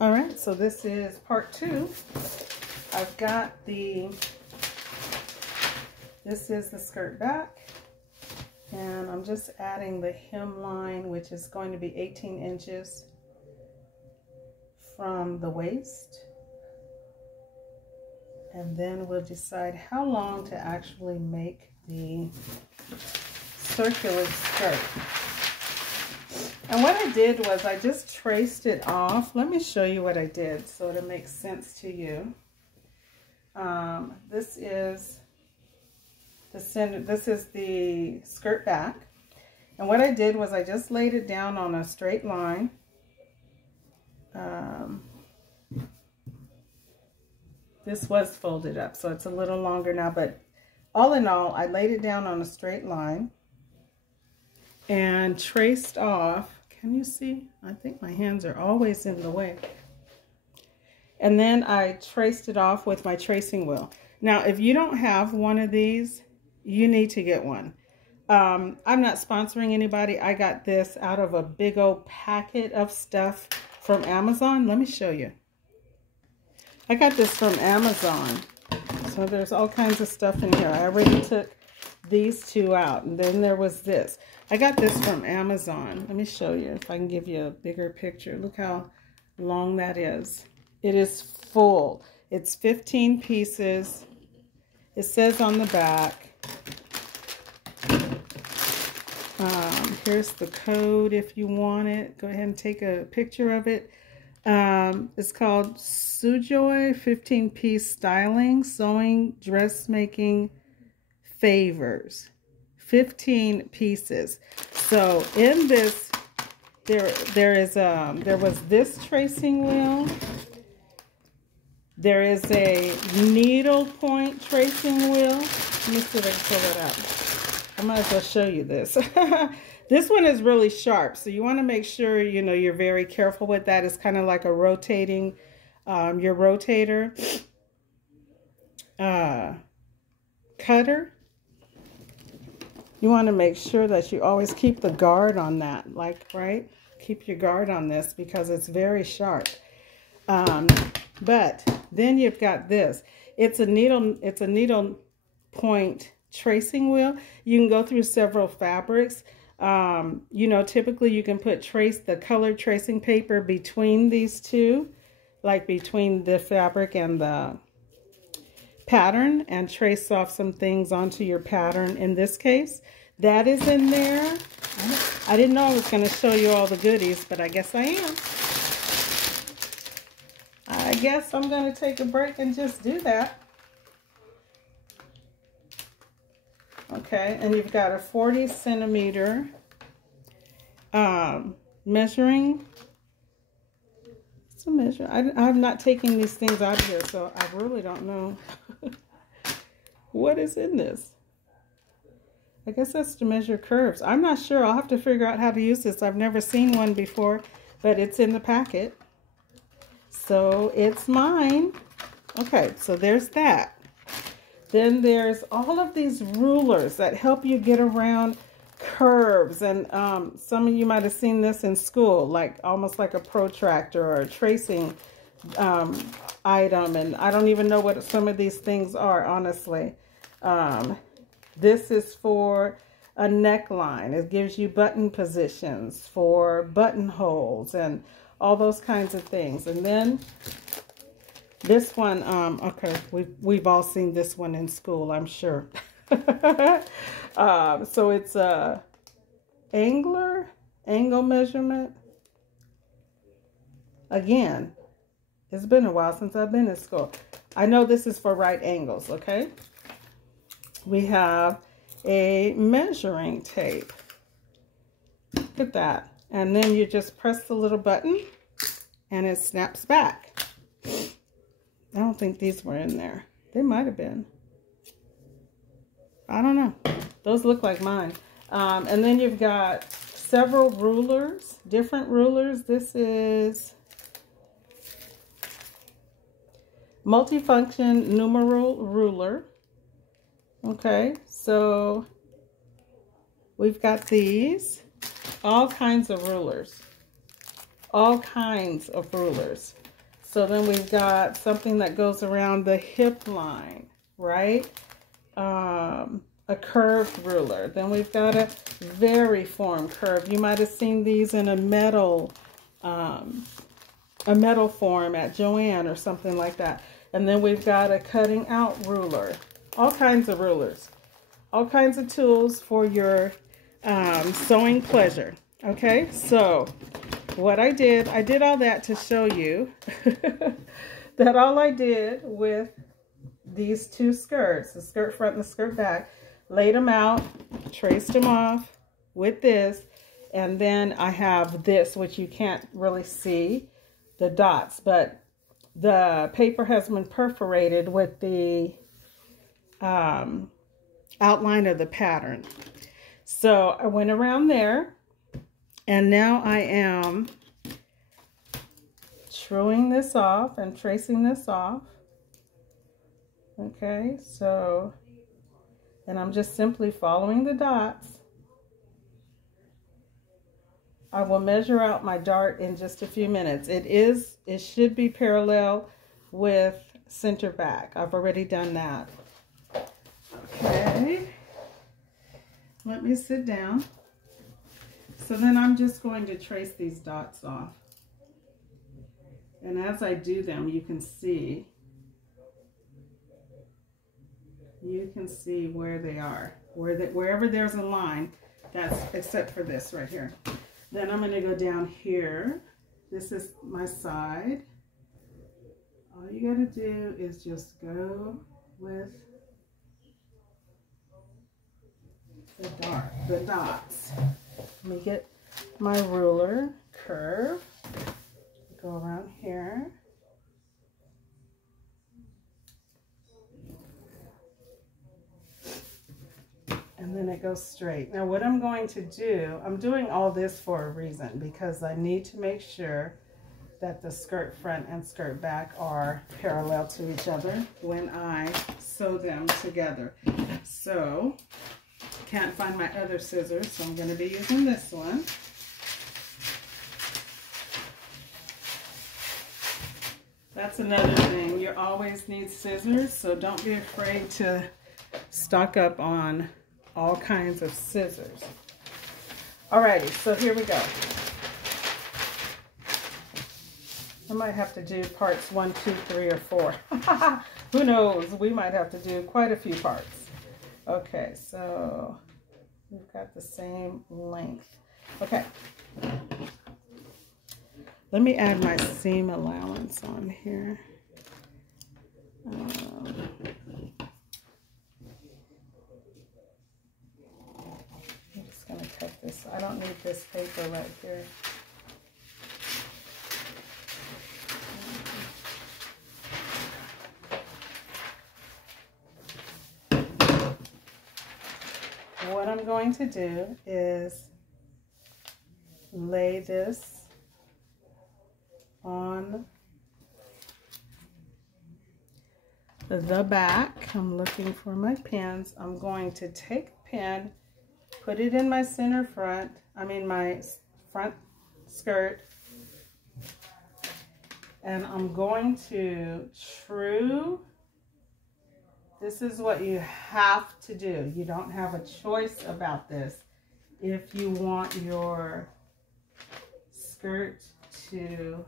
All right, so this is part 2. I've got this is the skirt back, and I'm just adding the hemline, which is going to be 18 inches from the waist. And then we'll decide how long to actually make the circular skirt. And what I did was I just traced it off. Let me show you what I did so it makes sense to you. This is the center. This is the skirt back. And what I did was I just laid it down on a straight line. This was folded up, so it's a little longer now, but all in all, I laid it down on a straight line and traced off. Can you see? I think my hands are always in the way. And then I traced it off with my tracing wheel. Now, if you don't have one of these, you need to get one. I'm not sponsoring anybody. I got this out of a big old packet of stuff from Amazon. Let me show you. I got this from Amazon. So there's all kinds of stuff in here. I already took these two out, and then there was this. I got this from Amazon. Let me show you if I can give you a bigger picture. Look how long that is. It is full. It's 15 pieces. It says on the back. Here's the code if you want it. Go ahead and take a picture of it. It's called Sujoi 15-piece styling, sewing, dressmaking favors. 15 pieces. So in this, there was this tracing wheel. There is a needle point tracing wheel. Let me see if I can pull it out. I might as well show you this. This one is really sharp, so you want to make sure you're very careful with that. It's kind of like a rotating, your rotator cutter. You want to make sure that you always keep the guard on that, right? Keep your guard on this because it's very sharp. But then you've got this. It's a needle point tracing wheel. You can go through several fabrics. Typically you can put the colored tracing paper between these two, like between the fabric and the pattern, and trace off some things onto your pattern. In this case, that is in there. I didn't know I was going to show you all the goodies, but I guess I am. I guess I'm going to take a break and just do that. Okay, and you've got a 40 centimeter measuring. It's a measure. I'm not taking these things out of here, so I really don't know what is in this. I guess that's to measure curves. I'm not sure. I'll have to figure out how to use this. I've never seen one before, but it's in the packet. So it's mine. Okay, so there's that. Then there's all of these rulers that help you get around curves. And some of you might have seen this in school, almost like a protractor or a tracing item. And I don't even know what some of these things are, honestly. This is for a neckline. It gives you button positions for buttonholes and all those kinds of things. And then this one, okay, we've all seen this one in school, I'm sure. So it's a angle measurement. Again, it's been a while since I've been in school. I know this is for right angles, okay? We have a measuring tape. Look at that. And then you just press the little button and it snaps back. I don't think these were in there. They might have been. I don't know. Those look like mine. And then you've got several rulers, different rulers. This is multifunction numeral ruler. Okay, so we've got these, all kinds of rulers. all kinds of rulers. So then we've got something that goes around the hip line, right? A curved ruler. Then we've got a variform curve. You might have seen these in a metal form at Joann or something like that. And then we've got a cutting out ruler. All kinds of rulers. All kinds of tools for your sewing pleasure. Okay, so what I did all that to show you that all I did with these two skirts, the skirt front and the skirt back, laid them out, traced them off with this, and then I have this, which you can't really see, the dots, but the paper has been perforated with the outline of the pattern. So I went around there, and now I am truing this off and tracing this off. Okay, so, and I'm just simply following the dots. I will measure out my dart in just a few minutes. It should be parallel with center back. I've already done that. Okay, let me sit down. So then I'm just going to trace these dots off. And as I do them, you can see where they are. Wherever there's a line, that's except for this right here. Then I'm going to go down here. This is my side. All you got to do is just go with the dots. Let me get my ruler curve. Go around here. And then it goes straight. Now what I'm going to do, I'm doing all this for a reason, because I need to make sure that the skirt front and skirt back are parallel to each other when I sew them together. So, can't find my other scissors, so I'm going to be using this one. That's another thing. You always need scissors, so don't be afraid to stock up on all kinds of scissors. Alrighty, so here we go. I might have to do parts 1, 2, 3, or 4. Who knows? We might have to do quite a few parts. Okay, so we've got the same length. Okay. Let me add my seam allowance on here. I'm just going to cut this. I don't need this paper right here. What I'm going to do is lay this on the back. I'm looking for my pins. I'm going to take the pin, put it in my center front, my front skirt, and I'm going to true. This is what you have to do. You don't have a choice about this if you want your skirt to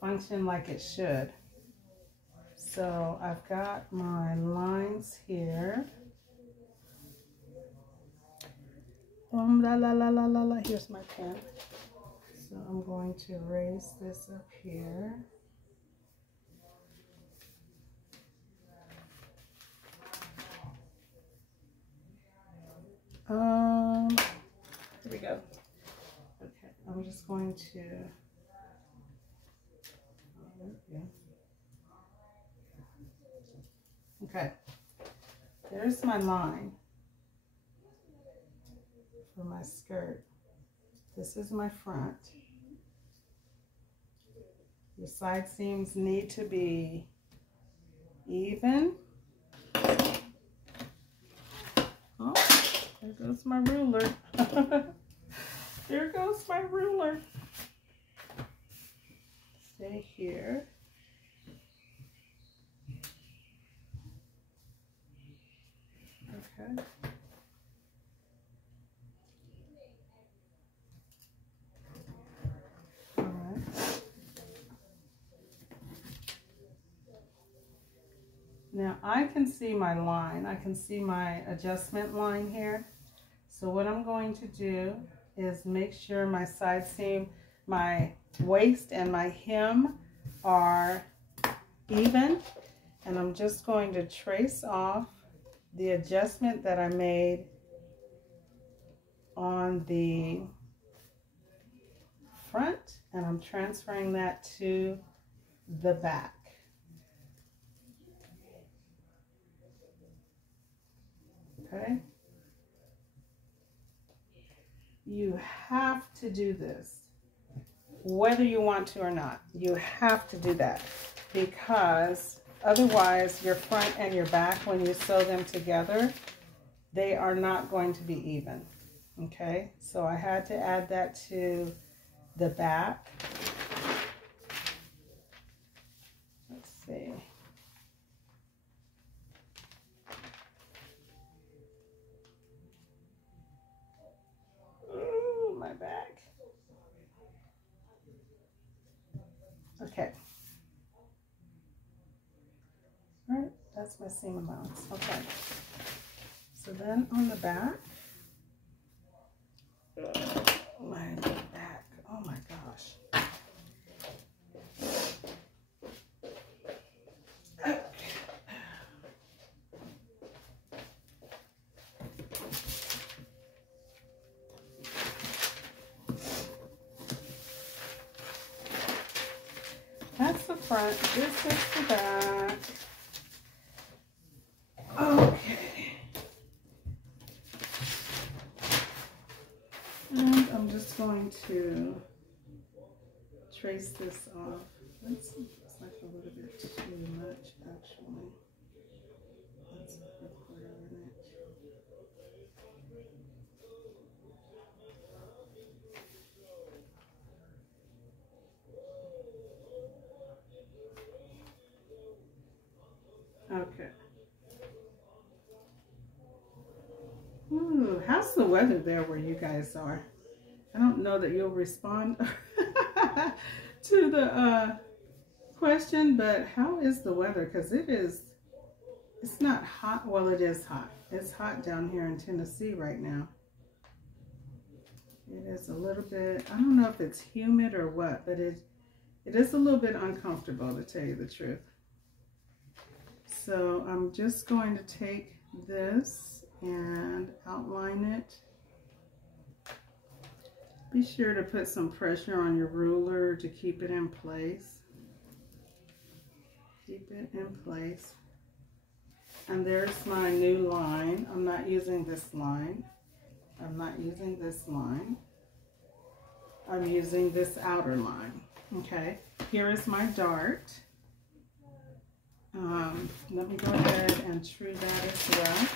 function like it should. So I've got my lines here. Here's my pen. So I'm going to raise this up here. Here we go. Okay, I'm just going to. Okay, there's my line for my skirt. This is my front. Your side seams need to be even. Oh, there goes my ruler. There goes my ruler. Stay here. Okay. All right. Now I can see my line. I can see my adjustment line here. So what I'm going to do is make sure my side seam, my waist and my hem are even. And I'm just going to trace off the adjustment that I made on the front, and I'm transferring that to the back. Okay? You have to do this, whether you want to or not. You have to do that, because otherwise your front and your back, when you sew them together, they are not going to be even. Okay, so I had to add that to the back. Let's see. Ooh, my back. Okay. All right, that's my seam allowance. Okay. So then on the back, my back, oh my gosh. That's the front, this is the back. Okay. And I'm just going to trace this off. Let's see, it's like a little bit too much actually. Let's put a 1/4 in it. Okay. Ooh, how's the weather there where you guys are? I don't know that you'll respond to the question, but how is the weather? Because it's not hot. Well, it is hot. It's hot down here in Tennessee right now. It is a little bit, I don't know if it's humid or what, but it is a little bit uncomfortable, to tell you the truth. So I'm just going to take this and outline it. Be sure to put some pressure on your ruler to keep it in place. Keep it in place. And there's my new line. I'm not using this line. I'm not using this line. I'm using this outer line. Okay, here is my dart. Let me go ahead and true that as well.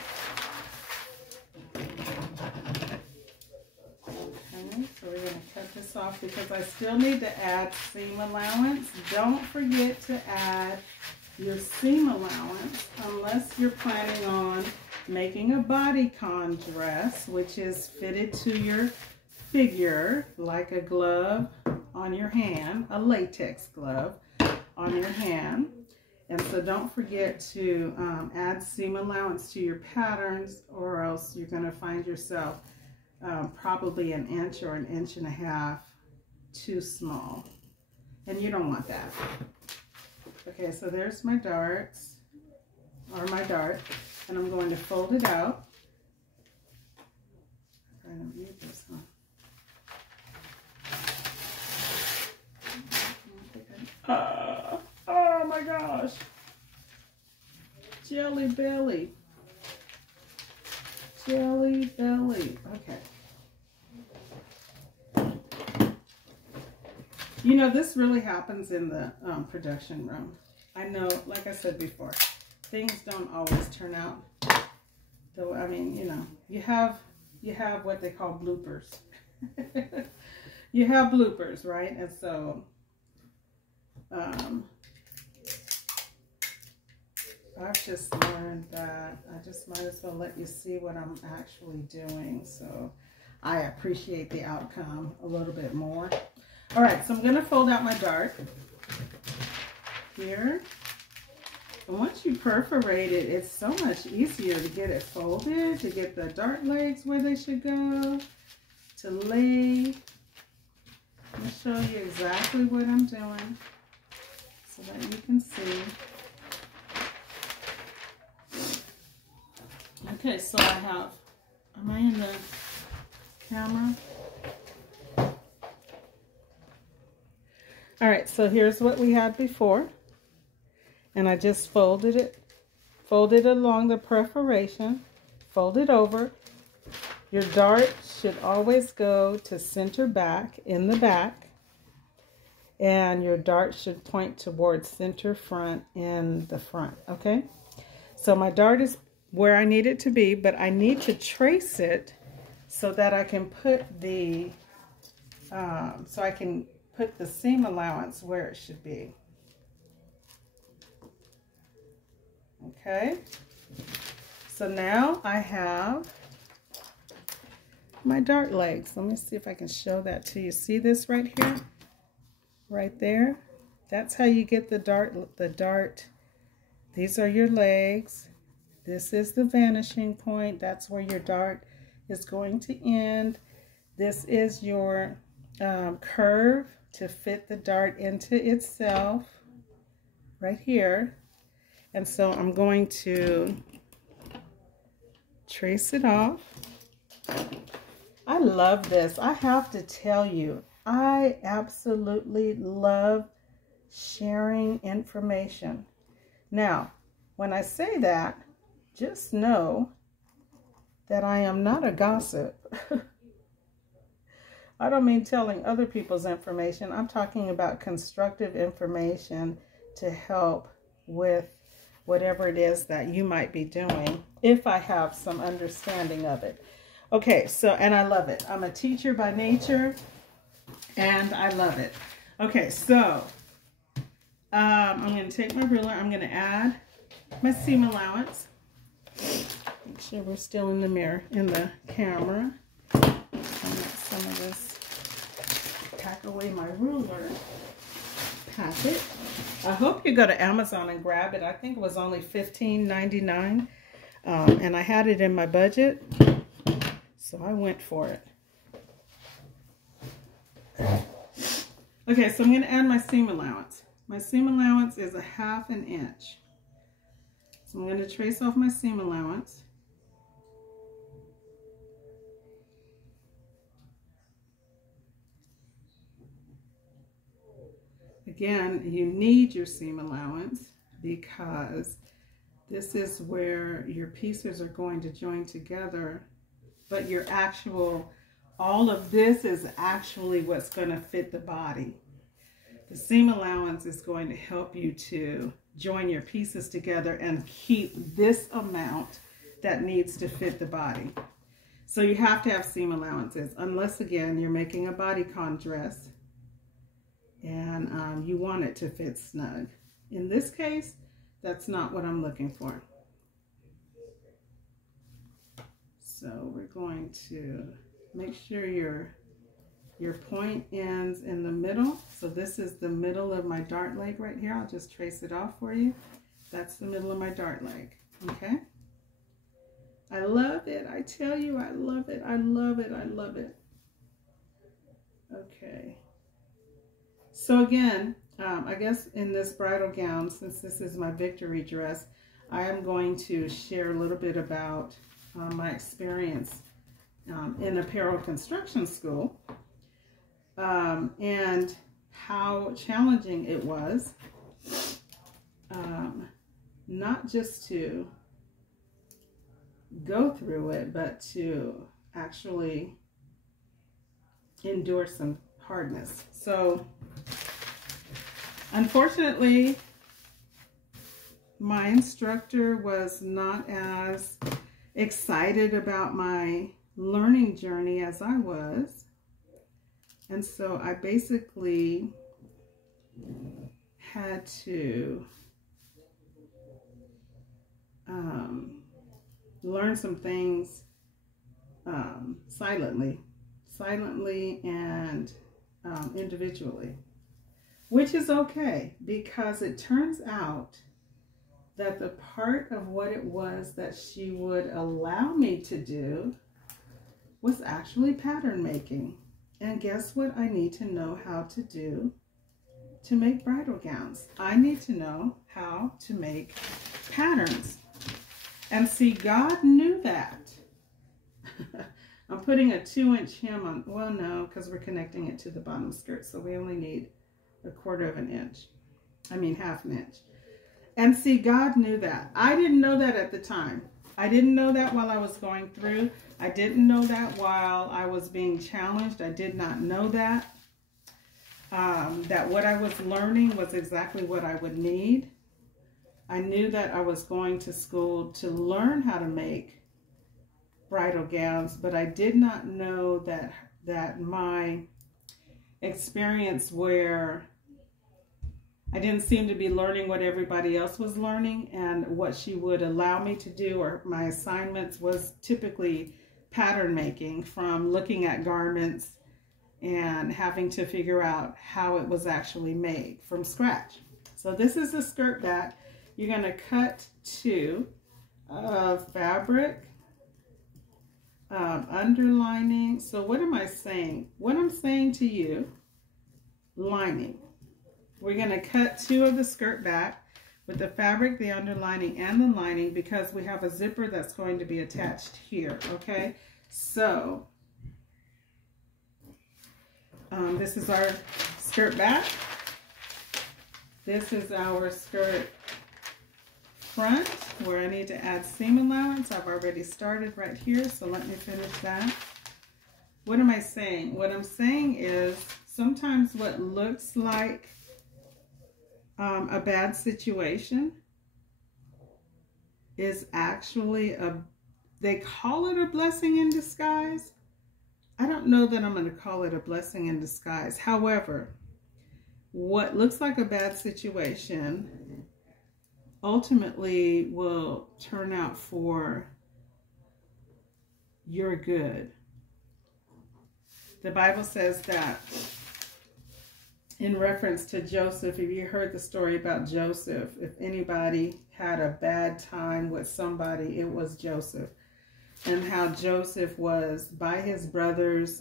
Okay, so we're going to cut this off because I still need to add seam allowance. Don't forget to add your seam allowance unless you're planning on making a bodycon dress, which is fitted to your figure like a glove on your hand, a latex glove on your hand. And so don't forget to add seam allowance to your patterns, or else you're going to find yourself probably 1 inch or 1.5 inches too small. And you don't want that. Okay, so there's my darts, or my dart, and I'm going to fold it out. I'm trying to mute this one. Oh my gosh. Jelly belly. Jelly belly. Okay. You know, this really happens in the production room. I know, like I said before, things don't always turn out. Though, I mean, you know, you have what they call bloopers. You have bloopers, right? And so I've just learned that I just might as well let you see what I'm actually doing. So I appreciate the outcome a little bit more. All right, so I'm going to fold out my dart here. And once you perforate it, it's so much easier to get it folded, to get the dart legs where they should go, to lay. Let me show you exactly what I'm doing so that you can see. Okay, so I have, am I in the camera? All right, so here's what we had before. And I just folded it along the perforation, fold it over. Your dart should always go to center back in the back. And your dart should point towards center front in the front, okay? So my dart is where I need it to be, but I need to trace it so that I can put the, put the seam allowance where it should be. Okay, so now I have my dart legs. Let me see if I can show that to you. See this right here? Right there? That's how you get the dart. These are your legs. This is the vanishing point. That's where your dart is going to end. This is your curve to fit the dart into itself right here. And so I'm going to trace it off. I love this. I have to tell you, I absolutely love sharing information. Now, when I say that, just know that I am not a gossip. I don't mean telling other people's information. I'm talking about constructive information to help with whatever it is that you might be doing, if I have some understanding of it. Okay, so, and I love it. I'm a teacher by nature, and I love it. Okay, so, I'm going to take my ruler. I'm going to add my seam allowance. Make sure we're still in the mirror, in the camera. I'm going to let some of this pack away my ruler packet. I hope you go to Amazon and grab it. I think it was only $15.99, and I had it in my budget, so I went for it. Okay, so I'm going to add my seam allowance. My seam allowance is 1/2 inch. So I'm going to trace off my seam allowance. Again, you need your seam allowance because this is where your pieces are going to join together, but your actual, all of this is actually what's going to fit the body. The seam allowance is going to help you to join your pieces together and keep this amount that needs to fit the body. So you have to have seam allowances, unless again, you're making a bodycon dress and you want it to fit snug. In this case, that's not what I'm looking for. So we're going to make sure your point ends in the middle. So this is the middle of my dart leg right here. I'll just trace it off for you. That's the middle of my dart leg, okay? I love it. I tell you, I love it. I love it. I love it. Okay. So again, I guess in this bridal gown, since this is my victory dress, I am going to share a little bit about my experience in apparel construction school and how challenging it was, not just to go through it, but to actually endure some hardness. So unfortunately, my instructor was not as excited about my learning journey as I was. And so I basically had to learn some things silently and individually, which is okay, because it turns out that the part of what it was that she would allow me to do was actually pattern making. And guess what I need to know how to do to make bridal gowns? I need to know how to make patterns. And see, God knew that. I'm putting a 2-inch hem on, well, no, because we're connecting it to the bottom skirt, so we only need 1/4 inch. I mean, 1/2 inch. And see, God knew that. I didn't know that at the time. I didn't know that while I was going through. I didn't know that while I was being challenged. I did not know that. That what I was learning was exactly what I would need. I knew that I was going to school to learn how to make bridal gowns, but I did not know that my experience where I didn't seem to be learning what everybody else was learning, and what she would allow me to do, or my assignments, was typically pattern making, from looking at garments and having to figure out how it was actually made from scratch. So this is the skirt back. You're going to cut to fabric, underlining. So what am I saying? What I'm saying to you, lining. We're going to cut 2 of the skirt back with the fabric, the underlining, and the lining, because we have a zipper that's going to be attached here, okay? So, this is our skirt back. This is our skirt front, where I need to add seam allowance. I've already started right here, so let me finish that. What am I saying? What I'm saying is, sometimes what looks like a bad situation is actually they call it a blessing in disguise. I don't know that I'm going to call it a blessing in disguise. However, what looks like a bad situation ultimately will turn out for your good. The Bible says that, in reference to Joseph, if you heard the story about Joseph, if anybody had a bad time with somebody, it was Joseph. And how Joseph was, by his brothers,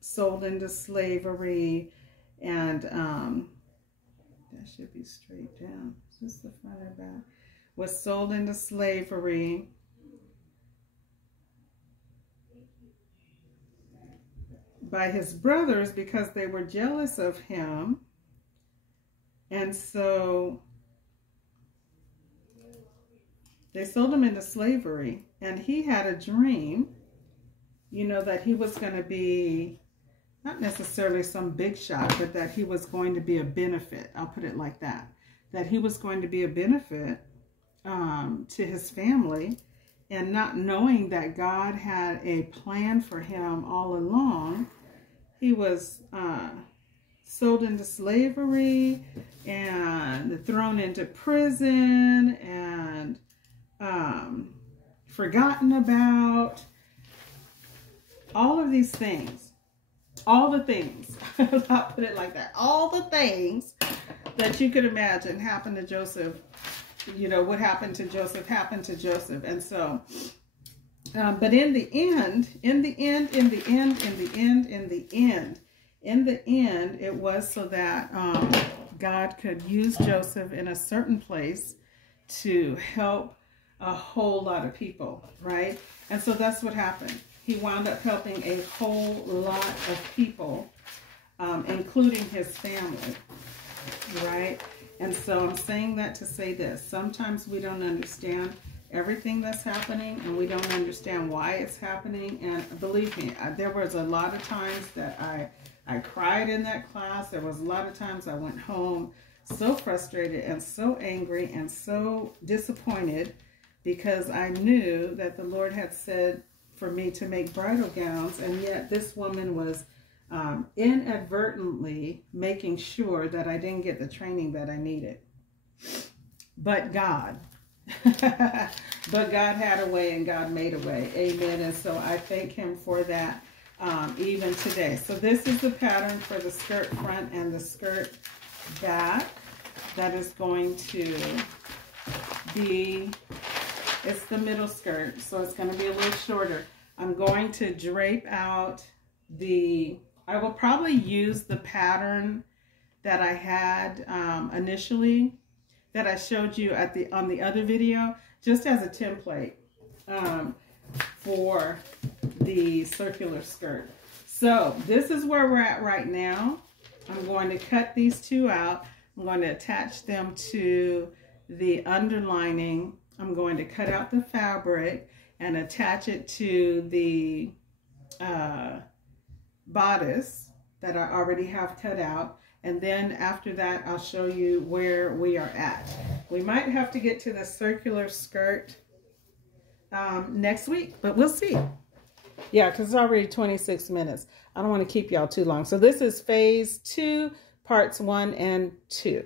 sold into slavery. And that should be straight down. Is this the front or back? Was sold into slavery. By his brothers, because they were jealous of him. And so they sold him into slavery. And he had a dream, you know, that he was going to be, not necessarily some big shot, but that he was going to be a benefit. I'll put it like that. That he was going to be a benefit to his family. And not knowing that God had a plan for him all along, he was sold into slavery and thrown into prison and forgotten about. All of these things, all the things, I'll put it like that, all the things that you could imagine happened to Joseph. You know, what happened to Joseph happened to Joseph. And so, but in the end, it was so that God could use Joseph in a certain place to help a whole lot of people, right? And so that's what happened. He wound up helping a whole lot of people, including his family, right? And so I'm saying that to say this. Sometimes we don't understand everything that's happening, and we don't understand why it's happening. And believe me, there was a lot of times that I cried in that class. There was a lot of times I went home so frustrated and so angry and so disappointed, because I knew that the Lord had said for me to make bridal gowns, and yet this woman was inadvertently making sure that I didn't get the training that I needed. But God, but God had a way and God made a way. Amen. And so I thank him for that even today. So this is the pattern for the skirt front and the skirt back. That is going to be, it's the middle skirt, so it's going to be a little shorter. I'm going to drape out I will probably use the pattern that I had initially, that I showed you on the other video, just as a template for the circular skirt. So this is where we're at right now. I'm going to cut these two out. I'm going to attach them to the underlining. I'm going to cut out the fabric and attach it to the bodice that I already have cut out. And then after that, I'll show you where we are at. We might have to get to the circular skirt next week, but we'll see. Yeah, because it's already 26 minutes. I don't want to keep y'all too long. So this is phase 2, parts 1 and 2.